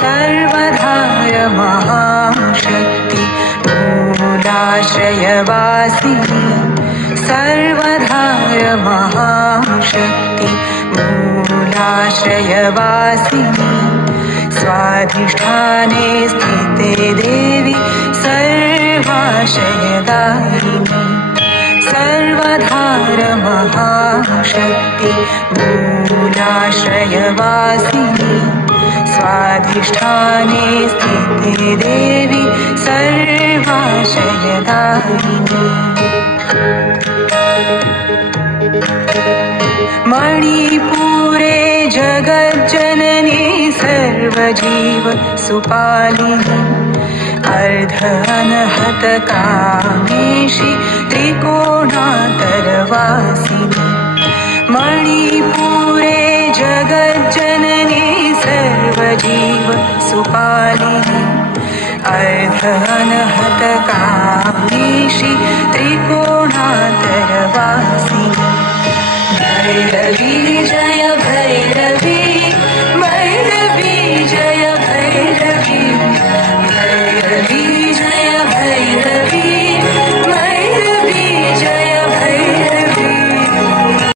सर्वधार महाशक्ति मूलाश्रयवासिनी सर्वधार महाशक्ति मूलाश्रयवासिनी स्वाधिष्ठाने स्थिते देवी सर्वाशयदायिनी सर्वधार महाशक्ति मूलाश्रयवासिनी स्वाधिष्ठाने स्थिते देवी सर्वाशयदायिनी मणिपुरे जगज्जननी सर्वजीव सुपालिनी अर्धअनहत कामेशी त्रिकोणातरवासिनी मणिपुरे जगज्जननी सर्वजीव सुपालिनी अर्धअनहत कामेशी